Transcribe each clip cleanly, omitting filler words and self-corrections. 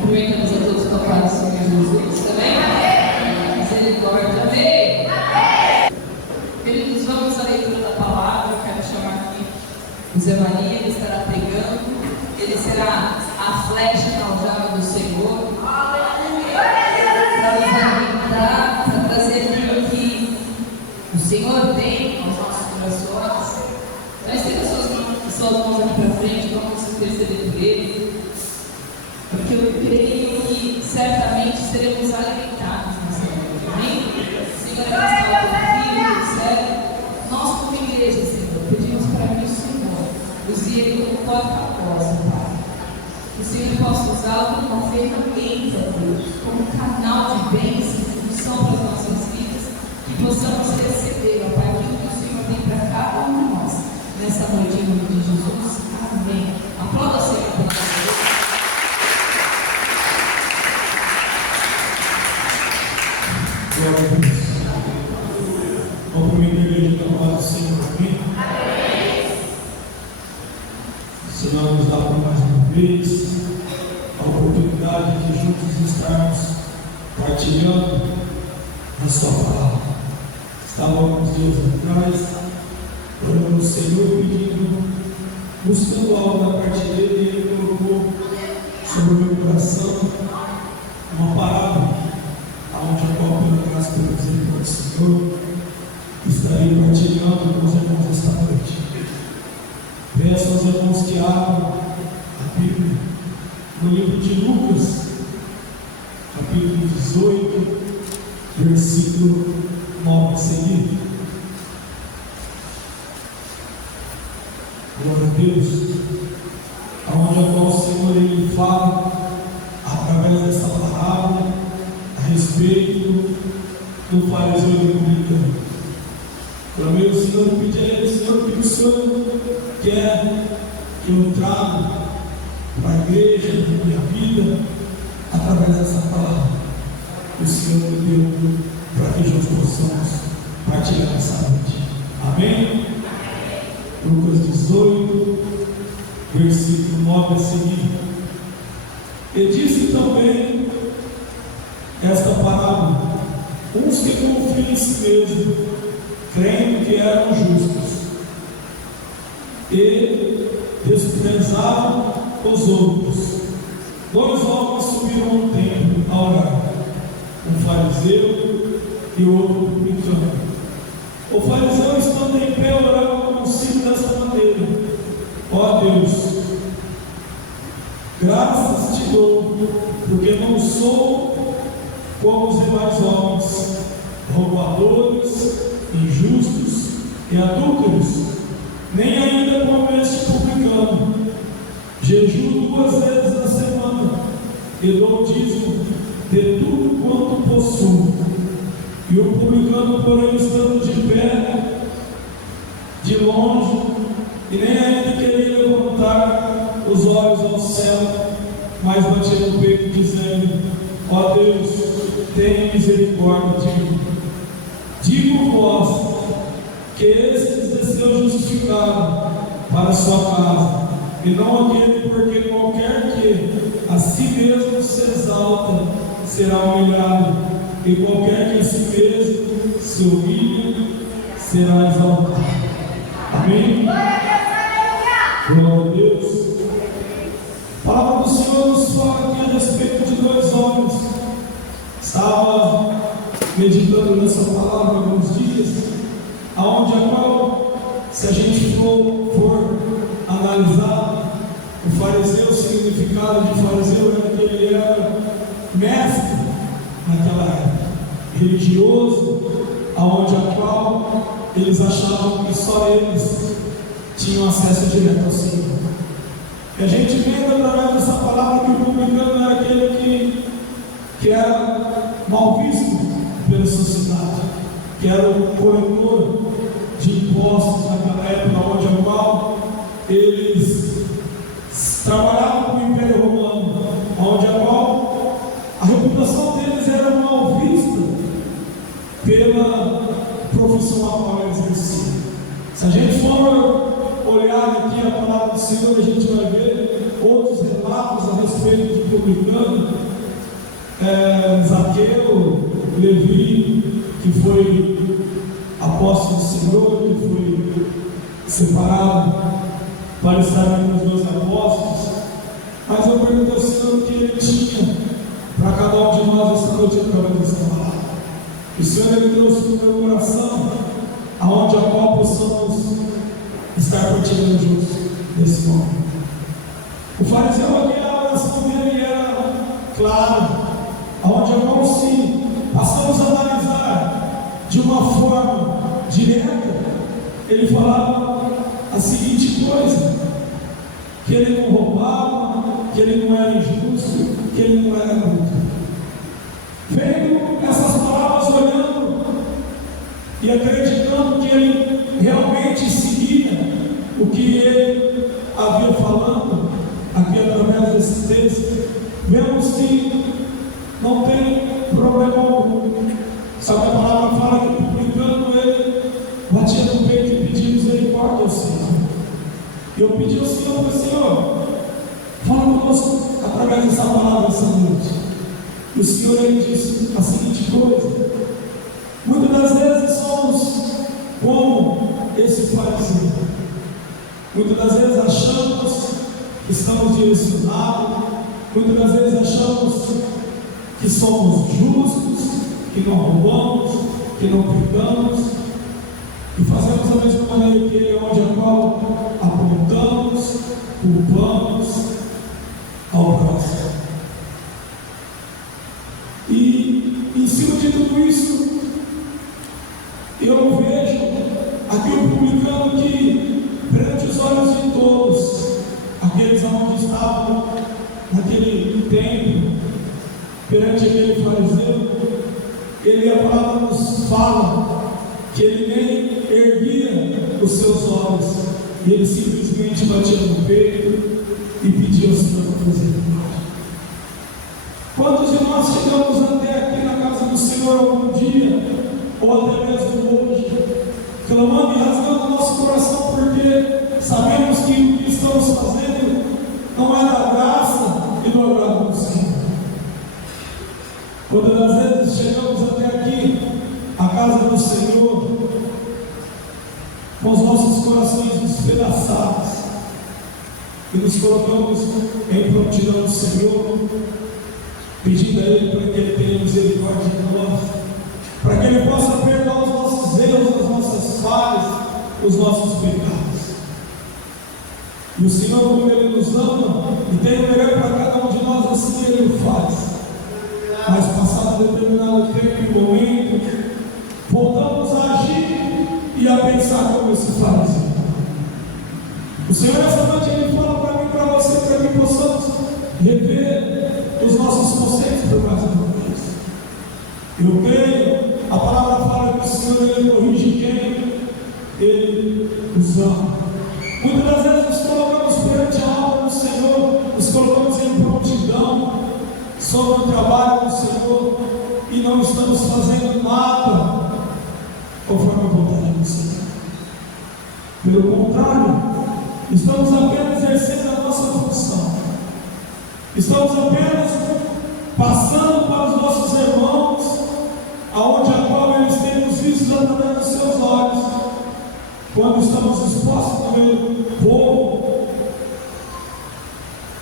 Cumprimentamos a todos com a paz do Senhor Jesus também. Misericórdia. Amém. Queridos, vamos à leitura da palavra. Eu quero chamar aqui o Zé Maria, ele estará pregando. Ele será a flecha causada do Senhor. Para nos alimentar, para trazer aquilo que o Senhor tem aos nossos corações. Então, estenda suas mãos aqui para frente, vamos interceder por ele. Porque eu creio que certamente seremos alimentados nessa noite. Amém? O Senhor é que está ouvindo do céu. Nós, como igreja, Senhor, pedimos para que o Senhor use ele como porta-voz, Pai. Que o Senhor possa usá-lo como uma ferramenta, Deus, como um canal de bênçãos e função para as nossas vidas, que possamos receber, ó Pai, aquilo que o Senhor tem para cada um de nós nessa noite, em nome de Jesus. Amém. Aplauda o Senhor pela nossa vida. Glória a Deus. Vamos para a igreja da paz do Senhor. Amém? O Senhor nos dá por mais uma vez a oportunidade de juntos estarmos partilhando a sua palavra. Estávamos dias atrás, orando ao Senhor, pedindo, buscando algo da parte dele, e ele colocou sobre o meu coração uma palavra, onde a qual, pela graça e pela misericórdia do Senhor, estarei partilhando com os irmãos esta noite. Peço aos irmãos que abram a Bíblia no livro de Lucas, capítulo 18, versículo 9 a seguir. Glória a Deus. Onde a qual o Senhor ele fala através dessa palavra a respeito do fariseu e publicano. Clamei ao Senhor e pedi a ele: Senhor, o que o Senhor quer que eu traga para a igreja, para a minha vida, através dessa palavra? O Senhor me deu para que nós possamos partilhar essa noite. Amém? Lucas 18, versículo 9 a seguir. E disse também esta parábola: uns que confiam em si mesmos, crendo que eram justos, e desprezavam os outros. Dois homens subiram ao templo a orar, um fariseu e outro publicano. O fariseu, estando em pé, orava consigo desta maneira: ó Deus, graças te dou, porque não sou como os demais homens, roubadores, injustos e adúlteros, nem ainda como este publicano. Jejuo 2 vezes na semana e dou dízimo de tudo quanto possuo. E o publicano, porém, estando de pé, de longe, e nem ainda queria levantar os olhos ao céu, mas batia no peito, dizendo: ó Deus, tenha misericórdia de mim. Digo-vos que estes desceu justificado para a sua casa, e não aquele, porque qualquer que a si mesmo se exalta será humilhado, e qualquer que a si mesmo se humilha será exaltado. Amém? Glória a Deus. A palavra do Senhor nos fala aqui a respeito de dois homens. Estava meditando nessa palavra há alguns dias, aonde a qual, se a gente for analisar o fariseu, o significado de fariseu era que ele era mestre naquela época, religioso, aonde a qual eles achavam que só eles tinham acesso direto ao Senhor. E a gente vê através dessa palavra que o publicano era aquele que era mal visto pela sociedade, que era o coletor de impostos naquela época, onde a qual eles trabalhavam com o Império Romano, onde a qual a reputação deles era mal vista pela profissão a qual eles exerciam. Se a gente for olhar aqui a palavra do Senhor, a gente vai ver outros relatos a respeito de publicano, Zaqueu, Levi, que foi apóstolo do Senhor, que foi separado para estar entre os 12 apóstolos. Mas eu perguntei ao Senhor o que Ele tinha para cada um de nós esta noite através desta palavra. O Senhor Ele trouxe no meu coração, aonde a qual possamos estar partilhando juntos nesse momento. O fariseu aqui, a oração dele era clara, aonde a qual se passamos a analisar de uma forma direta, ele falava a seguinte coisa: que ele não roubava, que ele não era injusto, que ele não era bruto. Vendo essas palavras, olhando e acreditando que ele realmente seguia o que ele havia falando aqui através desse texto, vemos que não tem problema algum. Sabe, a palavra fala que publicando ele batia no peito e pedia misericórdia ao Senhor. Eu pedi ao Senhor, Senhor, fala conosco através dessa palavra essa noite. E o Senhor ele disse a seguinte coisa: muitas das vezes somos como esse fariseu. Muitas das vezes achamos que estamos direcionados, muitas das vezes achamos que somos justos, que não roubamos, que não pecamos, e fazemos da mesma maneira que ele, onde a qual apontamos, culpamos ao próximo. E em cima de tudo isso, eu vejo aqui o publicano que, perante os olhos de todos, aqueles onde estavam naquele templo, perante aquele fariseu, ele, a palavra nos fala que ele nem erguia os seus olhos, e ele simplesmente batia no peito e pedia ao Senhor para misericórdia. Quantos de nós chegamos até aqui na casa do Senhor algum dia, ou até mesmo hoje, clamando e rasgando o nosso coração, porque sabemos que o que estamos fazendo não é da graça e do agrado do Senhor? Quantas das vezes chegamos até aqui, a casa do Senhor, com os nossos corações despedaçados, e nos colocamos em prontidão do Senhor, pedindo a Ele para que Ele tenha misericórdia de nós, para que Ele possa perdoar os nossos erros, as nossas falhas, os nossos pecados. E o Senhor, como Ele nos ama e tem o melhor para cada um de nós, assim Ele o faz. Mas passado determinado tempo e momento, voltamos a agir e a pensar como esse fariseu. O Senhor essa noite Ele fala para mim, para você, para que possamos rever os nossos conceitos por causa de isso. Eu creio, a palavra fala que o Senhor Ele corrige quem Ele nos ama. Muitas das vezes nos colocamos perante a obra do Senhor, nos colocamos em prontidão sobre o trabalho do Senhor e não estamos fazendo nada conforme a vontade do Senhor. Pelo contrário, estamos apenas exercendo a nossa função, estamos apenas passando para os nossos irmãos aonde a qual eles têm nos vistos através dos seus olhos, quando estamos expostos no meio do povo,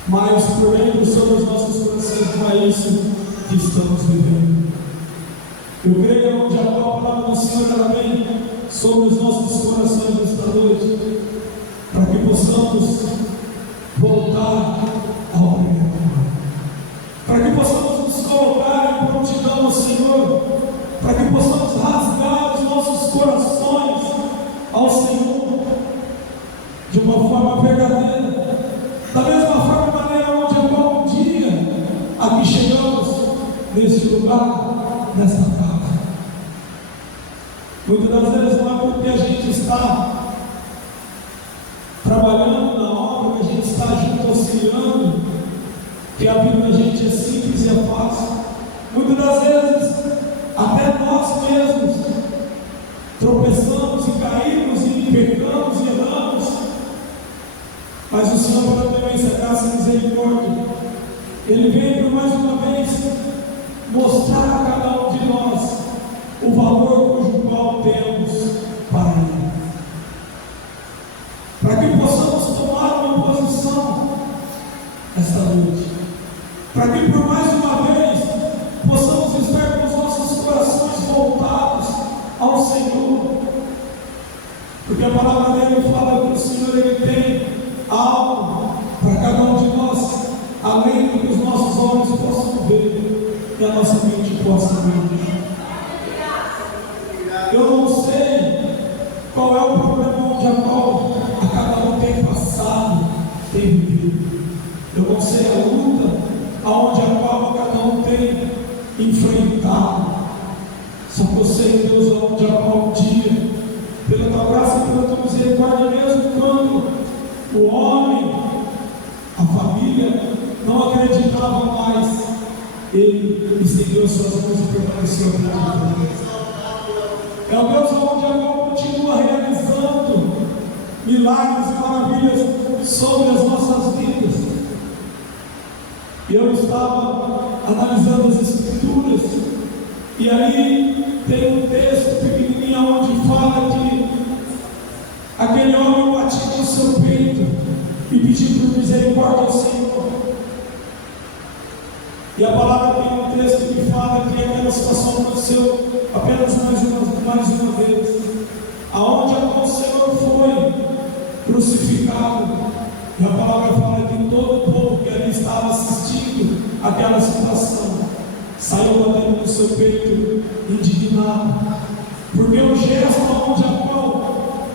mas por dentro sobre os nossos corações não é isso que estamos vivendo. Eu creio onde a palavra do Senhor ela vem sobre os nossos corações esta noite, para que possamos voltar ao primeiro amor, para que possamos nos colocar em prontidão ao Senhor, para que possamos rasgar os nossos corações ao Senhor de uma forma verdadeira, da mesma forma maneira onde a qual um dia aqui chegamos neste lugar, nesta casa. Muitas das vezes não é porque a gente está trabalhando na obra, que a gente está junto auxiliando, que a vida da gente é simples e é fácil. Muitas das vezes até nós mesmos tropeçamos e caímos e pecamos e erramos, mas o Senhor, pela clemência, graça e misericórdia, Ele veio por mais uma vez mostrar a cada um de nós o valor cujo qual temos para Ele, para que possamos tomar uma posição esta noite, para que por mais uma vez possamos estar com os nossos corações voltados ao Senhor, porque a palavra dele fala que o Senhor ele tem algo para cada um de nós, além do que os nossos olhos possam ver e a nossa mente possa ver. Eu não sei qual é o problema onde a qual a cada um tem passado, tem vivido. Eu não sei a luta aonde a qual cada um tem enfrentado. Só que eu sei, Deus, aonde a qual um dia, pela tua graça e pela tua misericórdia, mesmo quando o homem, a família, não acreditava mais, ele estendeu suas mãos e permaneceu acreditando. É o Deus onde a qual continua realizando milagres e maravilhas sobre as nossas vidas. E eu estava analisando as Escrituras, e ali tem um texto pequenininho onde fala que aquele homem batia no seu peito e pediu por misericórdia ao Senhor. E a palavra tem um texto que fala que aquela situação aconteceu apenas mais uma vez, aonde o Senhor foi crucificado. E a palavra fala que todo o povo que ali estava assistindo aquela situação saiu batendo no seu peito indignado, porque o gesto onde a qual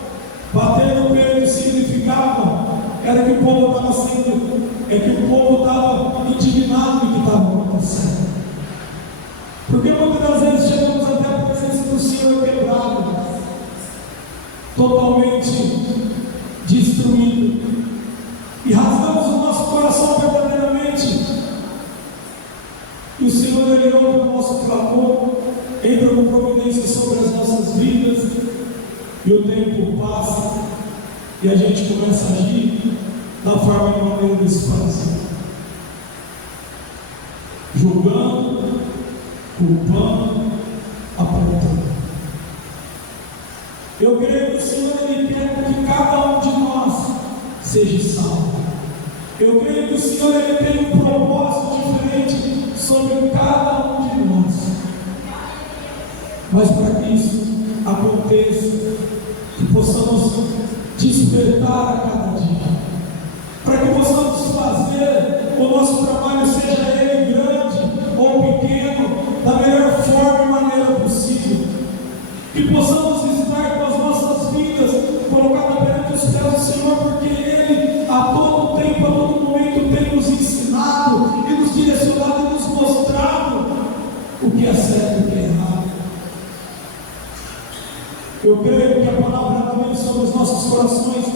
bater no peito significava era que o povo estava sendo, que o povo estava indignado com o que estava acontecendo. Porque muitas das vezes chegamos até a presença do Senhor quebrado, totalmente destruído, e rasgamos o nosso coração verdadeiramente. E o Senhor ele ouve o nosso clamor, entra com providência sobre as nossas vidas, e o tempo passa, e a gente começa a agir da forma e maneira desse fazer, julgando, culpando, apontando. Eu creio que o Senhor ele quer que cada um de nós seja salvo. Eu creio que o Senhor ele tem um propósito diferente sobre cada um de nós. Mas para que isso aconteça, que possamos despertar a cada dia, para que possamos fazer o nosso trabalho, seja ele grande ou pequeno, da melhor forma e maneira possível, que possamos estar com as nossas vidas colocadas perante os pés do Senhor, porque Ele a todo tempo, a todo momento tem nos ensinado e nos direcionado e nos mostrado o que é certo e o que é errado. Eu creio que a palavra também sobre os nossos corações,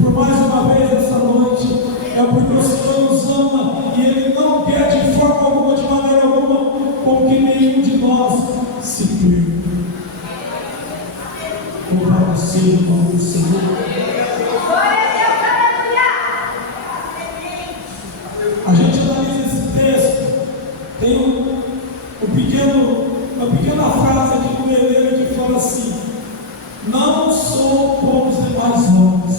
por mais uma vez essa noite, é porque o Senhor nos ama e Ele não quer de forma alguma, de maneira alguma, com que nenhum de nós se perca. Louvado seja o nome do Senhor. A gente analisa esse texto, tem uma pequena frase aqui no Eleiro que fala assim: não sou como os demais homens.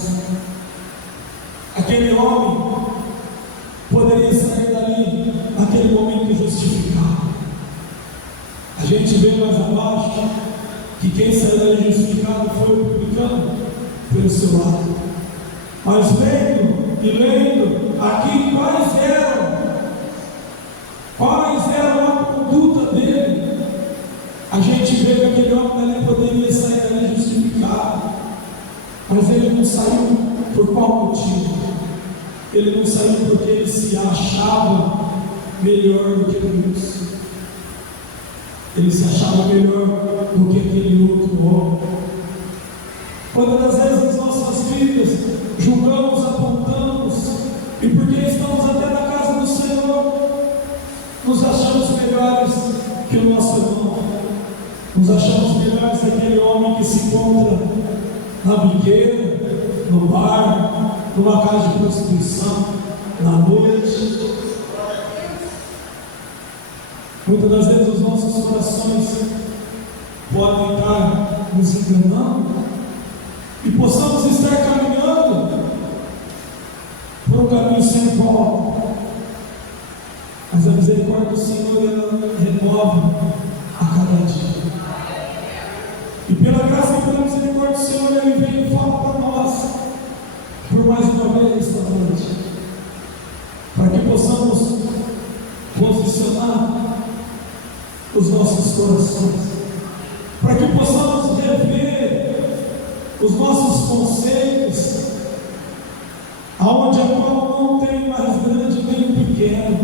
Aquele homem poderia sair dali naquele momento justificado. A gente vê mais abaixo que quem saiu dali justificado foi o publicano pelo seu lado. Mas vendo e lendo aqui quais eram a conduta dele, a gente vê que aquele homem dali poderia sair dali justificado. Mas ele não saiu por qual motivo? Ele não saiu porque ele se achava melhor do que Deus. Ele se achava melhor do que aquele outro homem. Quantas vezes nas nossas vidas julgamos, apontamos, e porque estamos até na casa do Senhor, nos achamos melhores que o nosso irmão, nos achamos melhores daquele homem que se encontra na biqueira, no bar, numa casa de prostituição, na noite. Muitas das vezes os nossos corações podem estar nos enganando e possamos estar caminhando por um caminho sem volta. Mas a misericórdia do Senhor, ela renova a cada dia. E pela graça e pela misericórdia do Senhor, Ele vem e fala para nós, por mais uma vez esta noite, para que possamos posicionar os nossos corações, para que possamos rever os nossos conceitos, aonde a qual não tem mais grande nem pequeno.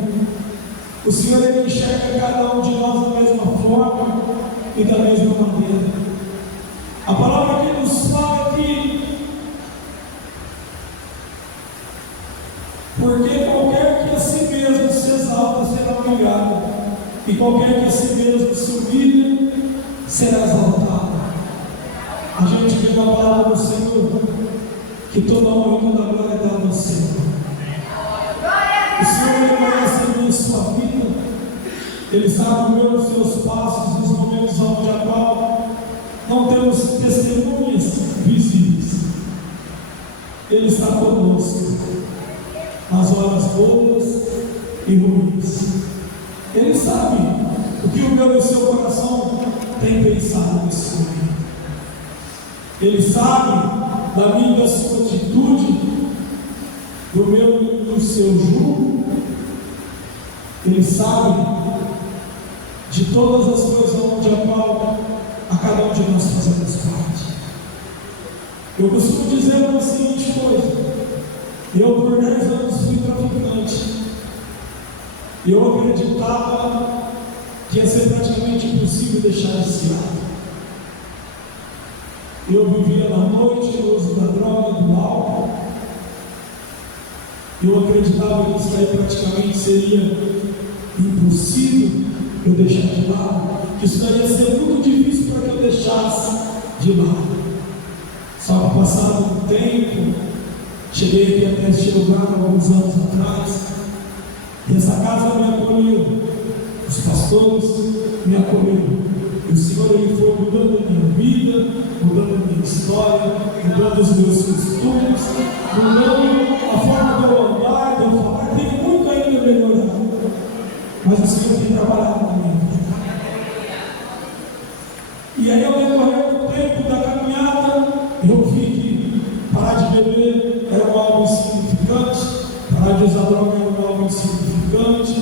O Senhor, Ele enxerga cada um de nós da mesma forma e da mesma maneira. A palavra que nos fala aqui, porque qualquer que a si mesmo se exalta será humilhado, e qualquer que a si mesmo se humilha será exaltado. A gente vê na palavra do Senhor que toda honra e toda glória é dada ao Senhor. O Senhor, Ele conhece a minha e sua vida. Ele sabe os seus passos nos momentos onde a qual não temos testemunhas visíveis. Ele está conosco nas horas boas e ruins. Ele sabe o que o meu e o seu coração tem pensado nesse momento. Ele sabe da minha e da sua atitude, do meu e do seu jugo. Ele sabe de todas as coisas onde a cada um de nós fazemos parte. Eu costumo dizer a seguinte coisa: eu por 10 anos fui traficante. Eu acreditava que ia ser praticamente impossível deixar esse lado. Eu vivia na noite no uso da droga, do álcool. Eu acreditava que isso aí praticamente seria impossível eu deixar de lado, que isso daí ia ser muito difícil para que eu deixasse de lado. Só que passado um tempo, cheguei aqui até este lugar alguns anos atrás, e essa casa me acolheu, os pastores me acolheram, e o Senhor, Ele foi mudando a minha vida, mudando a minha história, mudando os meus costumes, mudando a forma de eu andar, de eu falar. Tem muito ainda a melhorar, mas o Senhor tem trabalhado na minha vida. E aí, ao decorrer do tempo da caminhada, eu vi que parar de beber era algo insignificante, parar de usar droga era algo insignificante,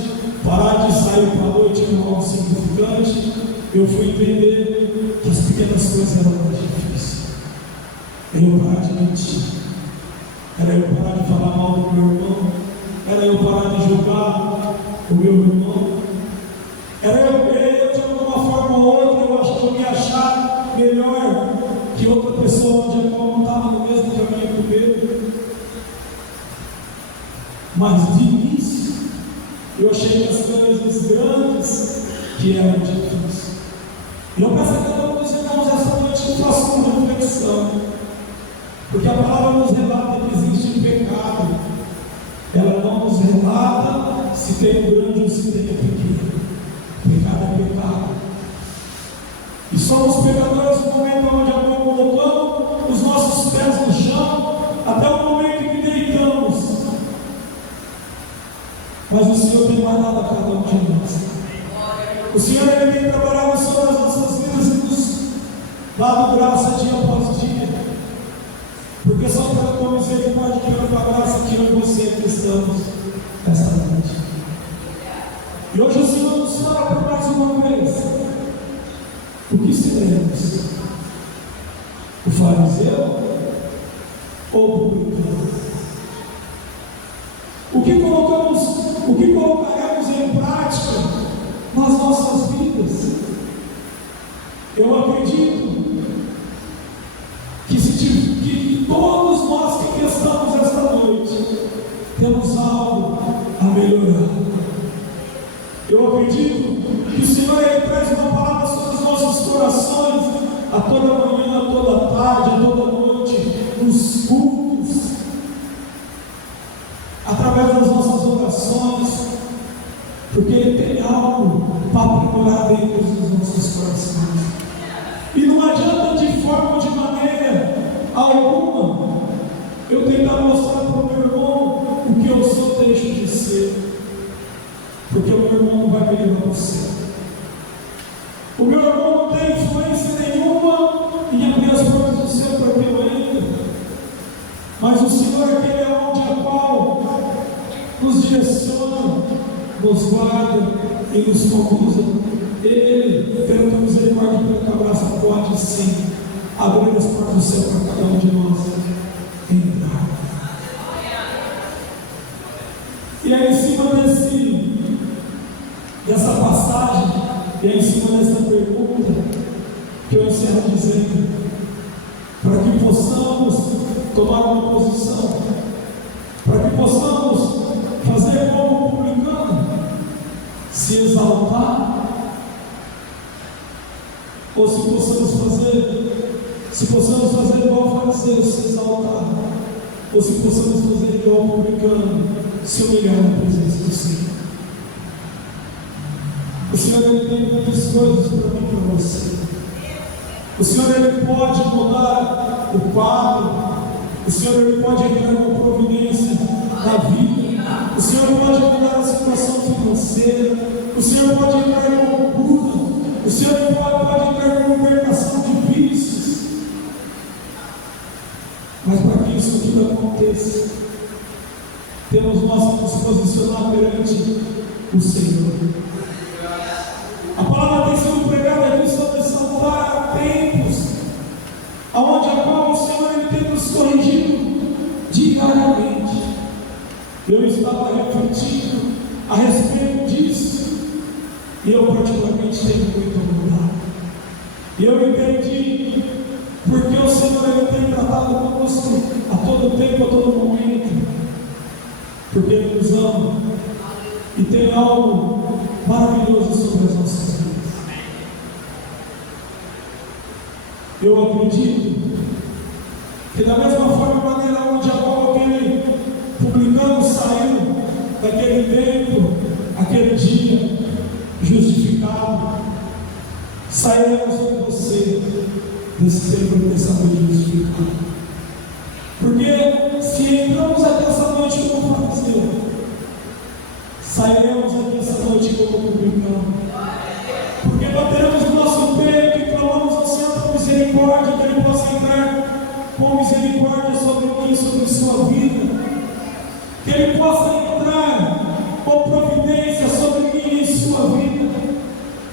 parar de sair para a noite era algo insignificante. Eu fui entender que as pequenas coisas eram mais difíceis. Era eu parar de mentir, era eu parar de falar mal do meu irmão, era eu parar de julgar o meu irmão, era eu de alguma forma ou outra, eu me achar melhor que outra pessoa onde eu não estava no mesmo caminho comigo. Mas de início, eu achei que as coisas grandes que eram difíceis. E eu peço a cada um dos irmãos essa noite que faça uma reflexão, porque a palavra nos relata que existe um pecado. Ela não nos relata se tem um grande ou se tem um pequeno. Pecado é pecado. E somos pecadores no momento onde colocamos os nossos pés no chão, até o momento que deitamos. Mas o Senhor tem guardado a cada um de nós. O Senhor, Ele tem trabalhado sobre as nossas vidas e nos dado graça dia após dia. Porque só pela tua misericórdia e pela tua graça que eu e você aqui estamos nesta noite. E hoje o Senhor nos fala por mais uma vez: o que seremos? O fariseu ou o publicano? O que colocaremos em prática nas nossas vidas? Eu acredito que todos nós que aqui estamos esta noite temos algo a melhorar. Eu acredito que o Senhor, Ele traz uma palavra sobre os nossos corações a toda manhã, a toda tarde, a toda noite, nos cultos, através das nossas orações, porque Ele tem algo para aprimorar dentro dos nossos corações. E não adianta de forma, de maneira alguma, eu tentar mostrar para o meu irmão o que eu sou, deixo de ser, porque o meu irmão não vai me levar para o céu. O meu irmão não tem influência nenhuma em abrir as portas do céu para que eu entre, mas o Senhor é aquele onde a qual nos direciona, nos guarda e nos conduz. Ele, pela tua misericórdia e pela tua graça, pode sim abrir as portas do céu para cada um de nós entrar. E é em cima dessa passagem, e é em cima dessa pergunta que eu encerro dizendo, para que possamos tomar uma posição, para que possamos fazer como o publicano, se exaltar, ou se possamos fazer igual o fariseu, se exaltar, ou se possamos fazer igual o publicano, se humilhar na presença do Senhor. O Senhor, Ele tem grandes coisas para mim e para você. O Senhor, Ele pode mudar o quadro. O Senhor, Ele pode entrar com providência na vida. O Senhor pode mudar a situação financeira. O Senhor pode entrar com cura. O Senhor pode entrar com libertação de vícios. Mas para que isso tudo aconteça, temos nós que nos posicionar perante o Senhor. A palavra tem sido pregada aqui sobre salvar tempos, aonde a qual o Senhor Ele tem nos corrigido diariamente. Eu estava refletindo a respeito disso, e eu particularmente tenho muito mudado. E eu entendi porque o Senhor Ele tem tratado conosco a todo tempo, a todo momento, porque Ele nos ama e tem algo maravilhoso sobre as nossas vidas. Eu acredito que da mesma forma e maneira onde a qual aquele publicano saiu daquele tempo, aquele dia justificado, sairemos com você desse tempo pensamento justificado. Porque se entramos aqui essa noite como fariseu, sairemos aqui essa noite como publicano. Porque bateremos no nosso peito e clamamos ao Senhor com misericórdia, que Ele possa entrar com misericórdia sobre mim, sobre sua vida. Que Ele possa entrar com providência sobre mim e sua vida.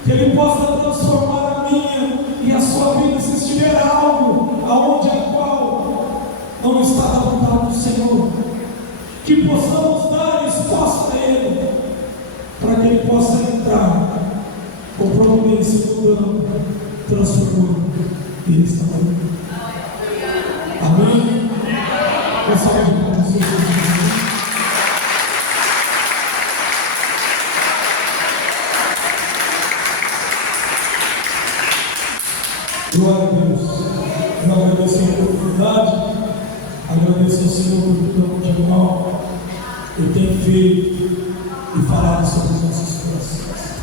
Que Ele possa transformar a minha e a sua vida, se estiver algo aonde a qual não está da vontade do Senhor. Que possamos dar espaço a Ele, para que Ele possa entrar com providência, mudando, transformando e restaurando. Amém? Com saúde de Deus. Glória a Deus. Eu agradeço a oportunidade, agradeço ao Senhor por tudo de mal Ele tem feito e falado sobre os nossos corações.